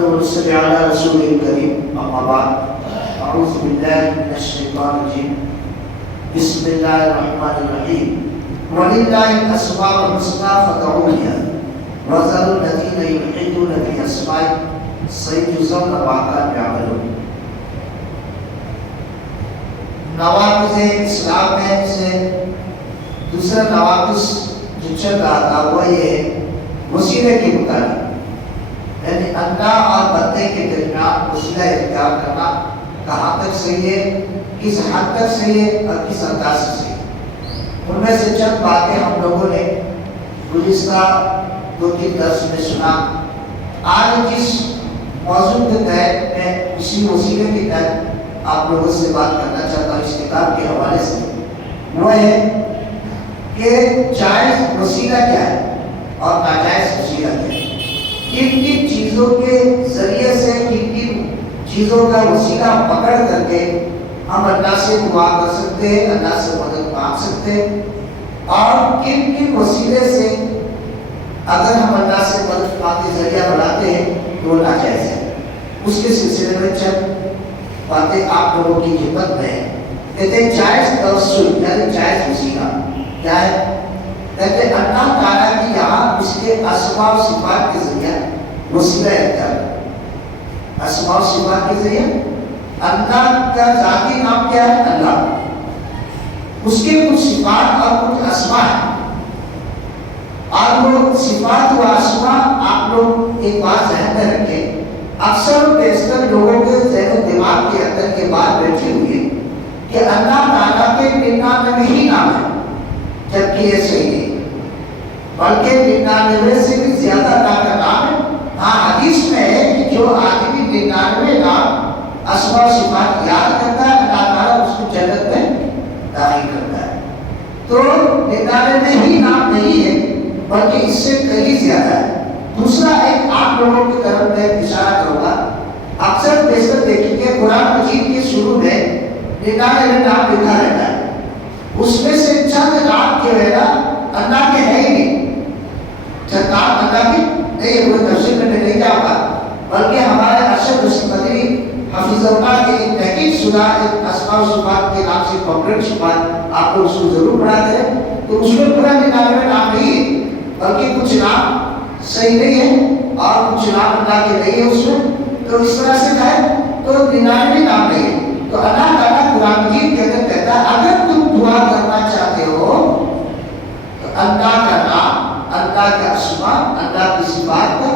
نحمده ونصلي على رسوله الكريم اما بعد اعوذ بالله من الشيطان الرجيم بسم الله الرحمن الرحيم ولله الاسماء الحسنى فادعوه بها وذروا الذين يلحدون في اسمائه سيجزون ما كانوا يعملون. نواقض اسلام میں سے دوسرا نواقض جو چل رہا تھا وہ یہ وسیلے کی مطابق، یعنی اللہ اور بندے کے درمیان وسیلہ اختیار کرنا کہاں تک صحیح ہے، کس حد تک صحیح ہے اور کس انداز سے صحیح ہے. ان میں سے چند باتیں ہم لوگوں نے گزشتہ 2-3 درس میں سنا. آج جس موضوع کے تحت میں اسی وسیلے کے تحت آپ لوگوں سے بات کرنا چاہتا ہوں اس کتاب کے حوالے سے، وہ ہے کہ جائز وسیلہ کیا ہے اور ناجائز وسیلہ کیا ہے. کن چیزوں کے ذریعے سے کن چیزوں کا وسیلہ پکڑ کر کے ہم اللہ سے دعا کر سکتے ہیں، اللہ سے مدد مانگ سکتے ہیں، اور کن وسیلے سے اگر ہم اللہ سے مدد مانگنے ذریعہ بناتے ہیں تو وہ ناجائز ہے. اس کے سلسلے میں چند باتیں آپ لوگوں کی خدمت میں ہیں. کہتے ہیں جائز توسل یعنی جائز وسیلہ کیا ہے؟ کہتے ہیں اللہ تعالیٰ کی یہاں اس کے اسماء و صفات کے ذریعہ وسیلہ اختیار کرنا. اسماء و صفات کے ذریعے اللہ کا ذاتی نام کیا ہے؟ اللہ. اس کے کچھ صفات اور کچھ اسماء ہیں، اور وہ صفات و اسماء آپ لوگ ایک بات ذہن میں رکھیں. اکثر و بیشتر لوگوں کے ذہن و دماغ کے اندر کے بات بیٹھی ہوئی ہے کہ اللہ تعالیٰ کے 99 ہی نام ہے، جبکہ یہ صحیح ہے، بلکہ 99 سے بھی زیادہ اللہ کا نام ہے. ہاں حدیث میں ہے کہ جو آدمی 99 نام اسماء و صفات یاد کرتا ہے اللہ تعالیٰ اس کو جنت میں داخل کرتا ہے. تو 99 ہی نام نہیں ہے بلکہ اس سے کہیں زیادہ ہے. دوسرا ایک آپ لوگوں کی طرف میں اشارہ کروں گا. اکثر بیشتر دیکھیں گے قرآن مجید کے شروع میں 99 نام لکھا رہتا ہے، اس میں سے چند نام جو ہے نا اللہ کے ہے ہی نہیں. چند نام اللہ کے نہیں، کوئی تفسیر کرنے نہیں جاؤں گا، بلکہ ہمارے ارشد حسین مدنی حفیظ اللہ کے ایک تحقیق شدہ ایک اسماء و صفات کے نام سے کمپلیٹ صفات آپ کو اس کو ضرور پڑھاتے ہیں. تو اس میں پورا 99 نام نہیں ہے، بلکہ کچھ نام صحیح نہیں ہے اور کچھ نام اللہ کے نہیں ہے اس میں. تو اس طرح سے ہے تو 99 نام نہیں ہے. تو اللہ تعالیٰ قرآن مجید کے اندر کہتا ہے اگر تم دعا کرنا چاہتے ہو تو اللہ کا نام، اللہ کا اسماء، اللہ کی صفات کا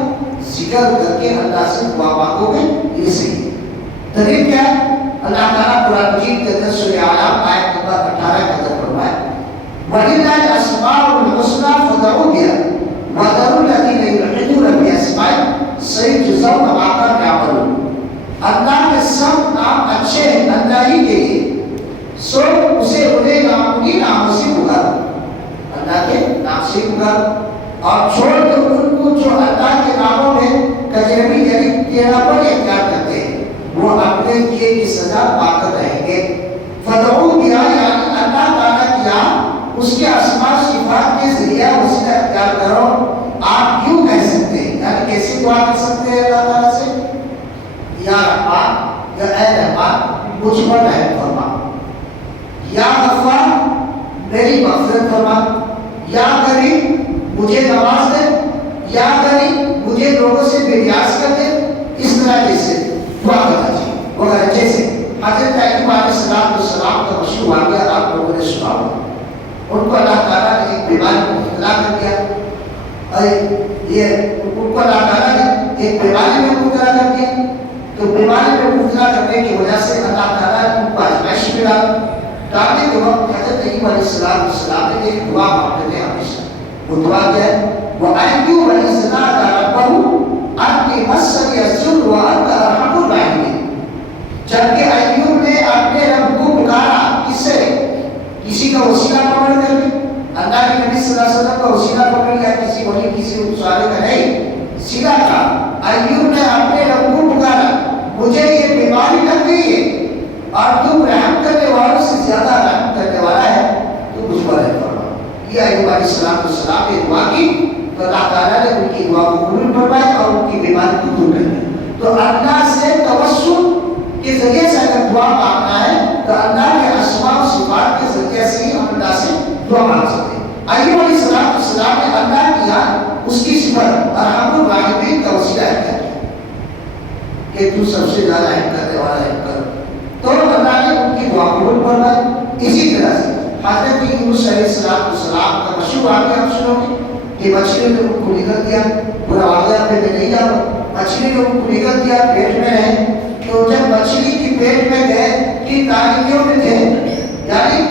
ذکر کر کے اللہ سے دعا مانگو گے، یہ صحیح ہے. دلیل کیا ہے؟ اللہ تعالیٰ قرآن مجید کے اندر سورہ اعراف آیت نمبر 18 کے اندر فرمایا وَلِلَّهِ الْأَسْمَاءُ الْحُسْنَىٰ فَادْعُوهُ بِهَا وَذَرُوا الَّذِينَ يُلْحِدُونَ فِي أَسْمَائِهِ سَيُجْزَوْنَ مَا كَانُوا يَعْمَلُونَ. اللہ کے سب نام اچھے ہیں اللہ ہی کے لیے، سو اسے انہیں انہی ناموں سے پکارو، اللہ کے نام سے پکارو، اور چھوڑ دو ان کو جو اللہ کے ناموں میں کجربی یعنی ٹیڑھاپن اختیار کرتے ہیں، وہ اپنے کیے کی سزا پا کر رہیں گے. فدعو بہا یعنی اللہ تعالیٰ کی یہاں اس کے اسماء صفات کے ذریعہ وسیلہ اختیار کرو. آپ کیوں کہہ سکتے ہیں، یعنی کیسے دعا کر سکتے ہیں اللہ تعالیٰ سے؟ یا رحمان یا اے رحمان مجھ پر رحم فرما، یا غفار میری مغفرت فرما، یا کریم مجھے نواز دے، یا کریم مجھے لوگوں سے بے نیاز کر دے. اس طرح جیسے دعا کرنا چاہیے وغیرہ. جیسے حضرت ایوب علیہ السلام کا مشہور واقعہ آپ لوگوں نے سنا ہوگا. ان کو اللہ تعالیٰ نے ایک بیماری کو مبتلا کر دیا، اور یہ ان کو اللہ تعالیٰ نے ایک بیماری میں مبتلا کر دیا. تو بیماری میں مبتلا کرنے کی وجہ سے اللہ تعالیٰ نے ان کو آزمائش میں ڈالنے کے وقت حضرت ایوب علیہ السلام نے ایک دعا مانگتے تھے ہمیشہ. وہ دعا کیا ہے؟ وَأَيُّوبَ إِذْ نَادَىٰ رَبَّهُ أَنِّي مَسَّنِيَ الضُّرُّ وَأَنتَ أَرْحَمُ الرَّاحِمِينَ. جبکہ ایوب نے اپنے رب کو پکارا، کس سے؟ کسی کا وسیلہ پکڑ کر کے. اللہ کے نبی صلی اللہ علیہ وسلم کا وسیلہ پکڑ لیا، کسی ولی کسی سارے کا نہیں، سیدھا کہا. ایوب نے اپنے رب کو پکارا مجھے یہ بیماری لگ گئی ہے اور تم رحم کرنے والوں سے زیادہ رحم کرنے والا ہے تو مجھ پر رحم فرما. یہ ایوب علیہ السلام نے دعا کی تو اللہ تعالیٰ نے ان کی دعا کو قبول فرمایا اور ان کی بیماری کو دور کر دیا. تو اللہ سے توسل کے ذریعے سے اگر دعا مانگنا ہے تو اللہ کے اسماء و صفات کے ذریعے سے ہم اللہ سے دعا مانگ سکتے ہیں۔ ایوب علیہ السلام نے اللہ کی یاد اس کی صفت ارحم الراحمین کا وسیلہ ہے کہ تو سب سے زیادہ رحم کرنے والا ہے کر، تو اللہ نے ان کی دعا قبول فرمائی۔ اسی طرح سے حضرت یونس علیہ السلام کا مشہور واقعہ آپ سنو گے کہ مچھلی نے ان کو نگل دیا، پورا واقعہ پہ میں نہیں جاؤں، مچھلی نے ان کو نگل دیا، پیٹ میں رہے، تو جب مچھلی کی پیٹ میں گئے کہ تاریکیوں میں تھے، یعنی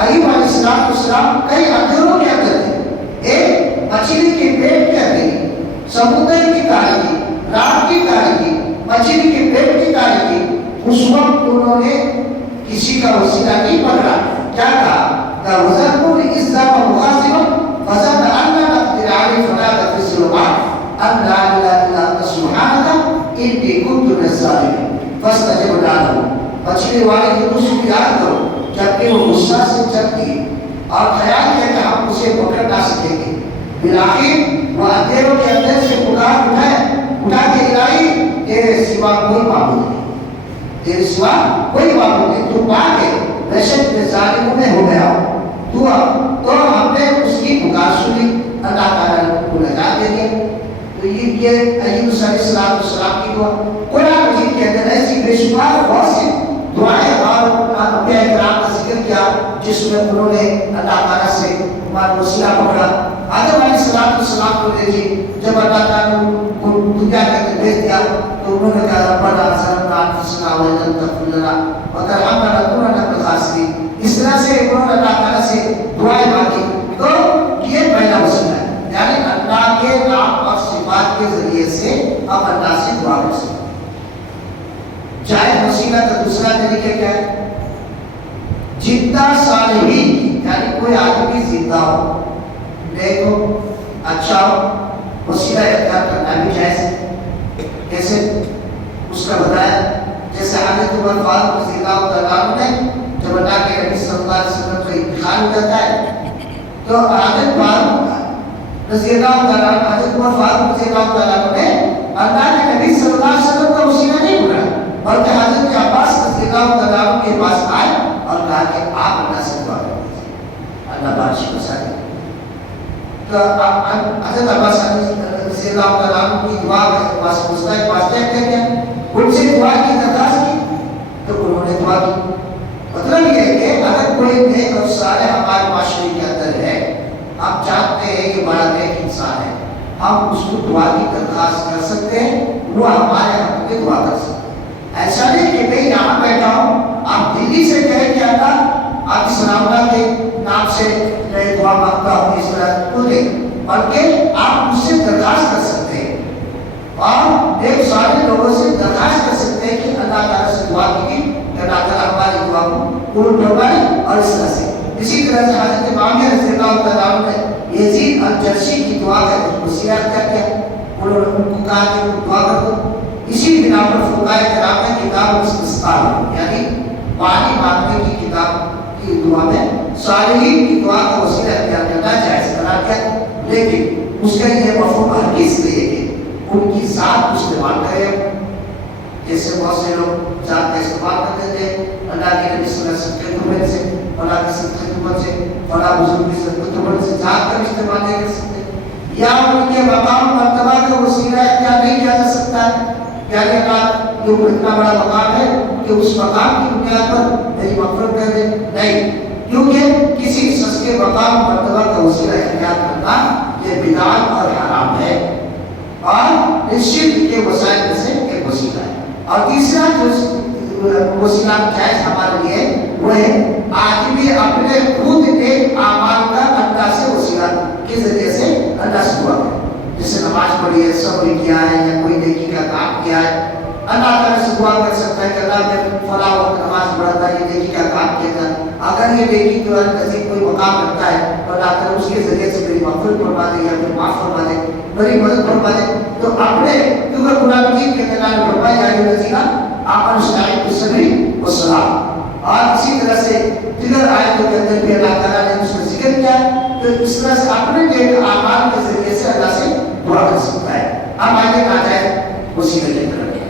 ایوب علیہ السلام کئی اندھیروں کے اندر تھے، ایک مچھلی کے پیٹ کے اندر، سمندر کی تاریکی، رات کی تاریکی، مچھلی کے پیٹ کی تاریکی، اس وقت انہوں نے کسی کا وسیلہ نہیں پکڑا، کیا کہا وَذَكُّرْ إِذْ ذَهَبَ مُغَاضِبًا فَظَنَّ أَن لَّن نَّقْدِرَ عَلَيْهِ فَنَادَىٰ فِي الظُّلُمَاتِ أَن لَّا إِلَٰهَ إِلَّا أَنتَ سُبْحَانَكَ إِنِّي كُنتُ مِنَ الظَّالِمِينَ فَاسْتَجَبْنَا لَهُ۔ مچھلی والے یونس کو یاد کرو جبکہ وہ غصہ سے چلتی اور خیال کیا کہ ہم اسے پکڑ نہ سکیں گے، بالآخر وہ اندھیروں کے اندر سے پکار اٹھا کے الہی تیرے سوا کوئی معبود نہیں، تیرے سوا کوئی معبود نہیں، تو پاک ہے، بے شک میں ظالموں میں ہو گیا ہوں۔ تو ہم نے اس کی پکار سنی، اللہ تعالیٰ نے کو نجات دے دیا۔ تو یہ ایوب علیہ السلام کی دعا قرآن مجید کے اندر ایسی بے شمار بہت سی دعائیں اور انبیاء کرام کا ذکر کیا جس میں انہوں نے اللہ تعالیٰ سے وسیلہ پکڑا۔ آدم علیہ السلام کو دیکھیے جب اللہ تعالیٰ کو دنیا کے اندر بھیج دیا تو انہوں نے کہا ربنا ظلمنا انفسنا وان لم تغفر لنا وترحمنا لنکونن من الخاسرین۔ اس طرح سے انہوں نے اللہ تعالیٰ سے دعائیں مانگی، تو یہ پہلا وسیلہ ہے، یعنی اللہ کے نام اور صفات کے ذریعے سے ہم اللہ سے دعا کر سکتے ہیں۔ جائز وسیلہ کا دوسرا طریقہ کیا ہے؟ زندہ صالحین کی، یعنی کوئی آدمی زندہ ہو، نیک ہو، اچھا ہو، وسیلہ اختیار کرنا بھی جائز ہے۔ کیسے اس کا بتایا، جیسے حضرت عمر فاروق رضی اللہ تعالیٰ عنہ نے جب اللہ کے نبی صلی اللہ علیہ وسلم کا انتقال ہو جاتا ہے تو حضرت فاروق رضی اللہ تعالیٰ عنہ، حضرت عمر فاروق رضی اللہ تعالیٰ عنہ نے اللہ کے نبی صلی اللہ علیہ وسلم کا وسیلہ نہیں پکڑا، بلکہ حضرت عباس رضی اللہ تعالیٰ عنہ کے پاس آئے اور کہا کہ آپ اللہ سے دعا کر دیجیے، اللہ بارش برسا دے۔ تو حضرت عباس رضی اللہ تعالیٰ عنہ کی دعا کے پاس پوچھتا ہے، واسطہ کیا کیا ان سے دعا کی درخواست کی تو انہوں نے دعا کی۔ مطلب یہ ہے کہ اگر کوئی نیک اور صالح ہمارے معاشرے کے اندر ہے، ہم چاہتے ہیں کہ بڑا نیک انسان ہے، ہم اس کو دعا کی درخواست کر سکتے ہیں، وہ ہمارے حق میں دعا کر سکتے ہیں۔ ایسا نہیں کہ میں یہاں بیٹھا ہوں، آپ دلی سے کہیں کہ اللہ آپ اس رامدہ کے نام سے میں دعا مانگتا ہوں، اس طرح تو نہیں، بلکہ آپ اس سے درخواست کر سکتے ہیں اور ایک سارے لوگوں سے درخواست کر سکتے ہیں کہ اللہ تعالیٰ سے دعا کی کہ اللہ تعالیٰ ہماری دعا کو قبول فرمائے۔ اور اس طرح سے اسی طرح سے حضرت معاویہ رضی اللہ تعالیٰ عنہ نے یزید الجرشی کی دعا کا وسیلہ کیا کیا، انہوں نے ان کو کہا کہ دعا کر دو۔ اسی بنا پر فقہائے کرام نے کتاب الاستسقاء یعنی پانی مانگنے کی کتاب کی دعا میں صالحین کی دعا کا وسیلہ اختیار کرنا جائز قرار دیا، لیکن اس کا یہ مفہوم ہرگز نہیں ہے کہ ان کی ذات کو استعمال کرے، جیسے بہت سے لوگ ذات کا استعمال کر دیتے ہیں، اللہ کے نبی صلی اللہ علیہ وسلم کے خدمت سے، اللہ کی خدمت سے، اللہ بزرگ کی خدمت سے ذات کا استعمال نہیں کر سکتے، یا ان کے مقام مرتبہ کا وسیلہ اختیار نہیں کیا جا سکتا ہے، یعنی اللہ جو اتنا بڑا مقام ہے کہ اس مقام کی بنیاد پر میری مغفرت کر دے، نہیں، کیونکہ کسی شخص کے مقام مرتبہ کا وسیلہ اختیار کرنا یہ بدعت اور حرام ہے اور اس شرک کے وسائل میں سے ایک وسیلہ ہے۔ اور تیسرا جو وسیلہ جائز ہمارے لیے وہ ہے آدمی اپنے خود ایک اعمال کا اللہ سے وسیلہ کے ذریعے سے اللہ سے دعا کرے، جیسے نماز پڑھی ہے، صبر کیا ہے یا کوئی نیکی کا کام کیا ہے، اللہ تعالیٰ سے دعا کر سکتا ہے کہ اللہ میں فلاں وقت نماز پڑھا تھا، یہ نیکی کا کام کیا تھا، اگر یہ نیکی جو نزدیک کوئی مقام رکھتا ہے تو اللہ تعالیٰ اس کے ذریعے سے میری مغفرت فرما دے یا پھر معاف فرما دے، میری مدد فرما دے۔ تو اپنے کیونکہ قرآن مجید کے اندر نے فرمایا یا الذین آمنوا استعینوا بالصبر والصلاۃ، اور اسی طرح سے دیگر آیتوں کے اندر بھی اللہ تعالیٰ نے اس کا ذکر کیا، تو اس طرح سے اپنے نیک اعمال کے ذریعے سے اللہ سے دعا کر سکتا ہے۔ اب آگے ناجائز وسیلے کی طرف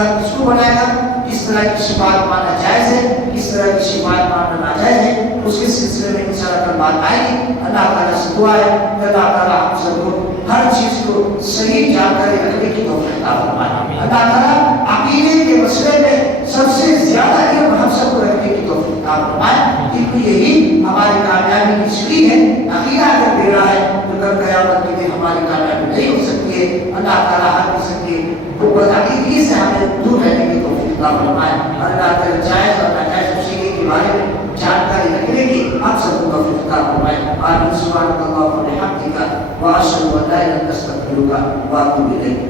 اللہ کس کو بنائے گا، کس طرح کی شفاعت ماننا جائز ہے، کس طرح کی شفاعت ماننا ناجائز ہے، اس کے سلسلے میں انشاءاللہ کل بات آئے گی۔ اللہ تعالیٰ سے دعا ہے کہ اللہ تعالیٰ ہم سب کو ہر چیز کو صحیح جانکاری رکھنے کی توفیق عطا فرمائے۔ اللہ تعالیٰ عقیدے کے مسئلے میں سب سے زیادہ علم ہم سب کو رکھنے کی توفیق عطا فرمائے، کیونکہ یہی ہماری کامیابی کی سیڑھی ہے۔ عقیدہ اگر میرا ہے تو کل قیامت کے دن ہماری کامیابی نہیں ہو سکتی ہے۔ اللہ تعالیٰ ہر قسم کی بدعقیدگی سے ہمیں دور رہنے کی توفیق عطا فرمائے۔ اللہ تعالیٰ جائز اور ناجائز مشیئے کے بارے میں جانکاری رکھنے کی ہم سب کو توفیق عطا فرمائے۔ آمین۔ سبحانک اللہم و بحمدک واشہد ان لا الہ الا انت استغفرک و اتوب الیک۔